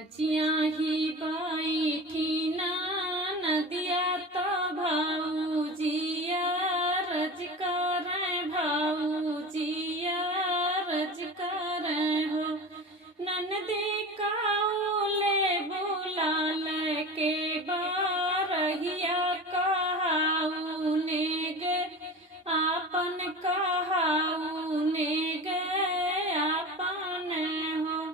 मचिया ही बैठी ना नदिया तो भाऊजिया रज करे भाऊजिया रज करे हो ननदी काउले बुला के बारहिया कहाऊ ने गे आपन कहाऊ ने गे आपन हो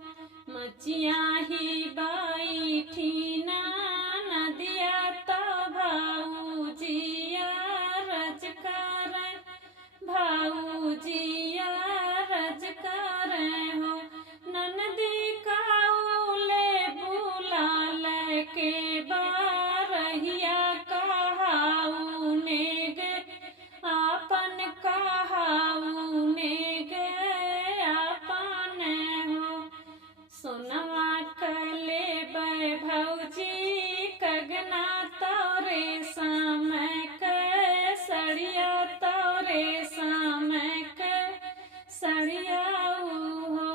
मचिया ही बैठी ना नदिया तो भाऊजिया रज करे भाऊजिया रज करे हो ननदी काउले बुला के बारहिया कहाऊ ने गे आपन कहाऊ ने गे आपन हो सोनवा कले भौजी कगना तोरे समय के सड़िया तोरे समय के सड़िया हो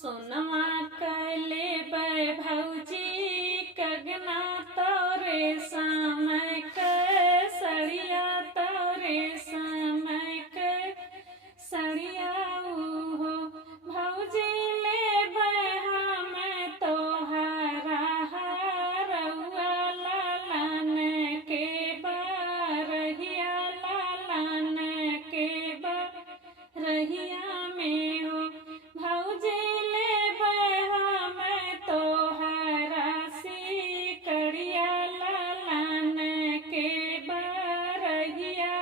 सोनवा कले भौजी कगना तोरे समय के सड़िया तोरे समय के सड़िया हो भौजी ले में तो रउआ लालन के बारहिया लालन के बारहिया में हो भौजी ले में तो राशि कड़िया लालन के बारहिया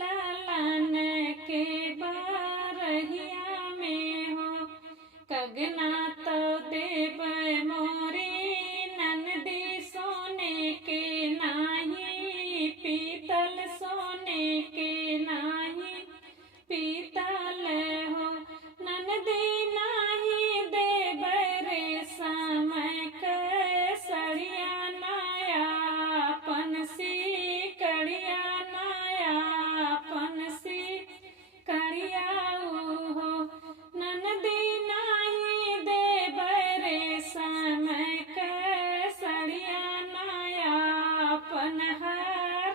लालन के बारहिया में हो कगना तो देव मोरी ननदी सोने के नाही पीतल सोने के नाही पीतल हो ननदी नाही देव रे समय के सड़िया नयापन सी कड़िया नयापन सी कड़िया हो ननदी नाही देव रे समय के सड़िया नयापन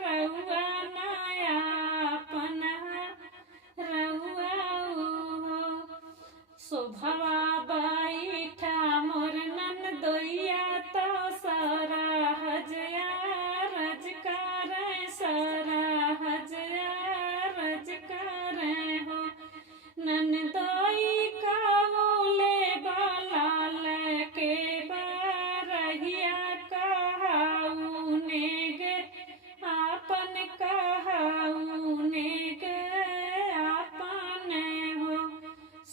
रउआ नयापन रउआ हो शोभवा बैठा मोर ननदोइया तो सारा हजया रज करे सारा हजया रज करे हो ननदोई काउले बालाल के बारहिया कहाऊ ने गे आपन कहाऊ ने गे आपन हो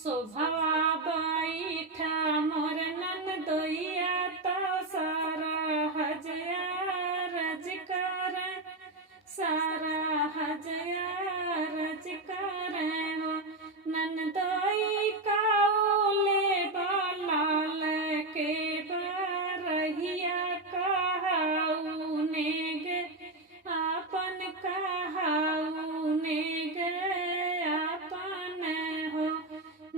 शोभवा बैठा मोर ननदोइया तो सारा हजया रज करे सारा हजया रज करे हो ननदोई काउले बालाल के बारहिया कहाऊ ने गे आपन कहाऊ ने गे आपन हो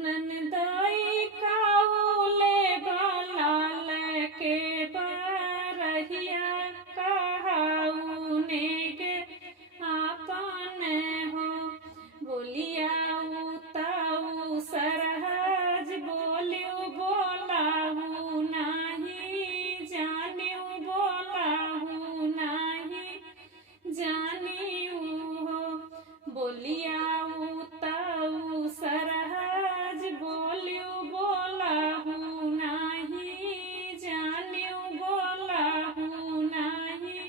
ननदोई काउले बालाल के बारहिया कहाऊ ने गे आपन हो बोलिया ताऊ सरहज बोलियो बोलाहू नाही जानियो बोलाहू नाही जानियो हो बोलिया ताऊ सरहज बोलियो बोलाहू नाही जानियो बोलाहू नाही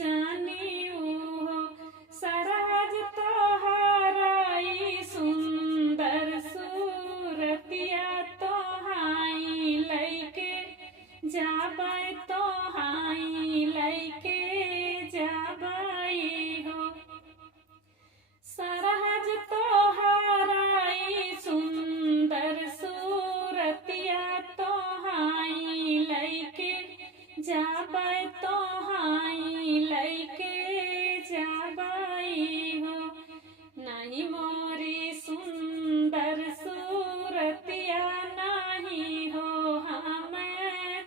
जानियो हो सरहज तोहाराई सुंदर सूरतिया तोहाई लैके जाबै तोहाई लैके जाबै हो सरहज तोहाराई सुंदर सूरतिया तोहाई लैके जाबै तोहाई लैके जाबै हो नहीं मोरी सुंदर सूरतिया नहीं हो हमें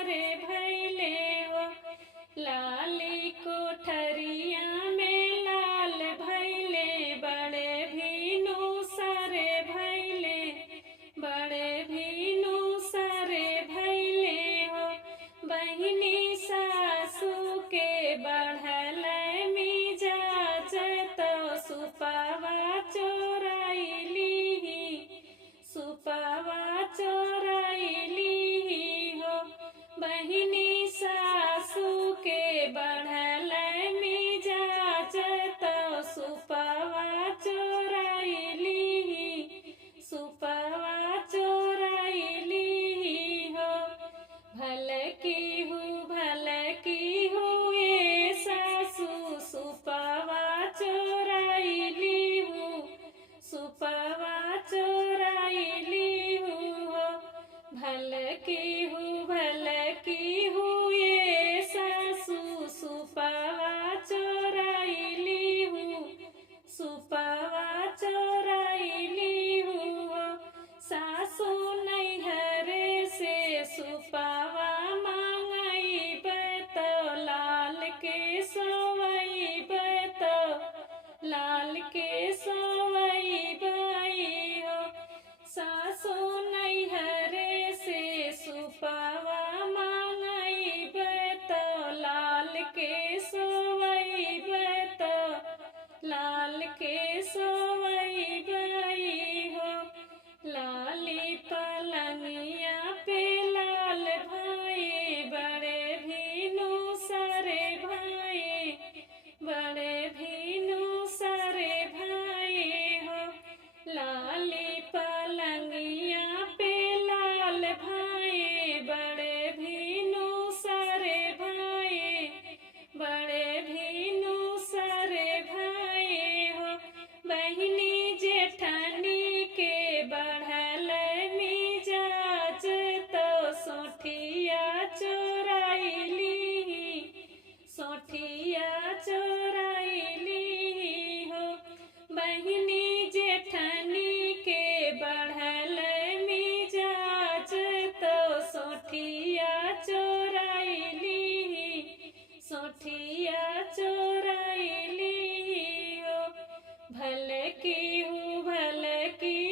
सारे भैले हो। लाली कोठरिया में लाल भैले बड़े भीनु सारे भैले, बड़े भीनु सारे भैले हो। बहिनी सासू के बढ़ल मिजाज तो सुपावा चोराइली, सुपावा चोराइली हो। बहिनी सासू के बढ़ल मिजाज तो सुपावा चोराइली, सुपावा चोराइली हो। भल की हूँ ये सासू सुपावा चोराइली हूँ, सुपावा चोराइली हूँ। भल की हूँ ये सासू सुपावा चोराइली हूँ, सुपावा चोराइली हूँ। सासू नैहरे से सुपावा मांगई तो लाल के सोवई तो लाल के सोवई बई हो। सासू नैहरे से सुपावा मांगई तो लाल के सोवई तो लाल के सोवई बई हो। लाली पलंगिया पे लाल भाई बड़े भीनु सारे भाई, बड़े भीनु सारे भाई हो। लाली पलंगिया पे लाल भाई बड़े भीनु सारे भाई, बड़े भीनु सारे भाई हो। बहिनी जेठानी के बढ़ल मिजाज तो सोठिया चोराइली, सोठिया चोराइली हो। बहिनी जेठानी के बढ़ल मिजाज तो सोठिया चोराइली, सोठिया चोराइली हो। भल की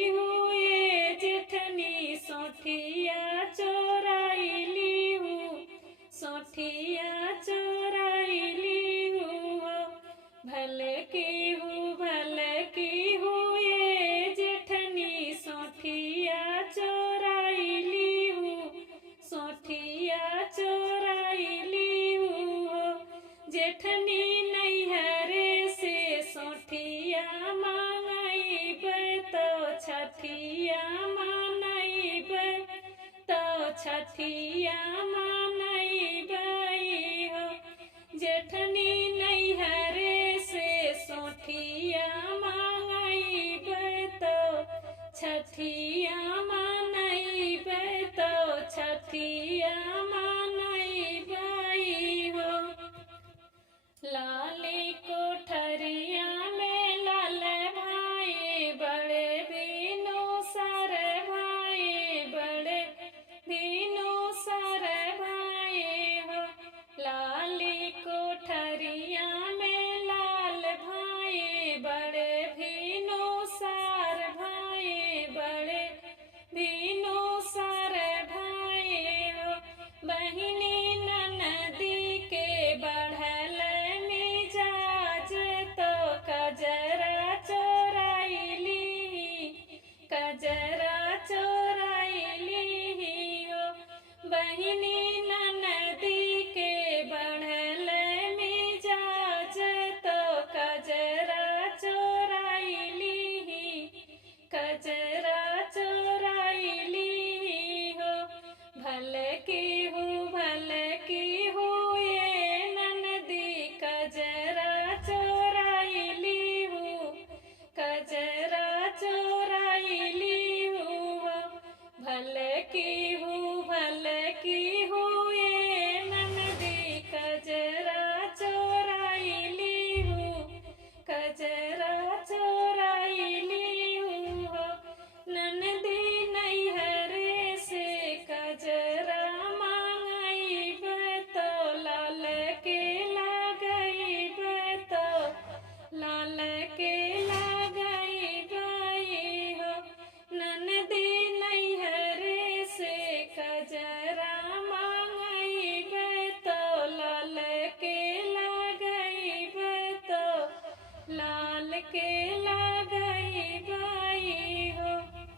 हूँ ये जेठनी सोठिया चोराइली हूँ, सोठिया चोराइली हूँ। भल की हूँ ये जेठनी सोठिया चोराइली हूँ, सोठिया चोराइली हूँ। जेठनी नैहरे से सोठिया मांगईब तो छठिया मानईब, तो छठिया मानईब हो। जेठनी नैहरे से सोठिया मांगईब तो छठिया मानईब, तो छठिया मानईब हो। लाली कोठरिया में लाल भाई बड़े भीनु सारे भाई, बड़े भीनु सारे भाई हो। लाली कोठरिया में लाल भाई बड़े भीनु सारे भाई, बड़े भीनु सारे भाई हो। बहिनी ननदी के बढ़ल मिजाज तो कजरा चोराइली, कजरा चोराइली हो। बहिनी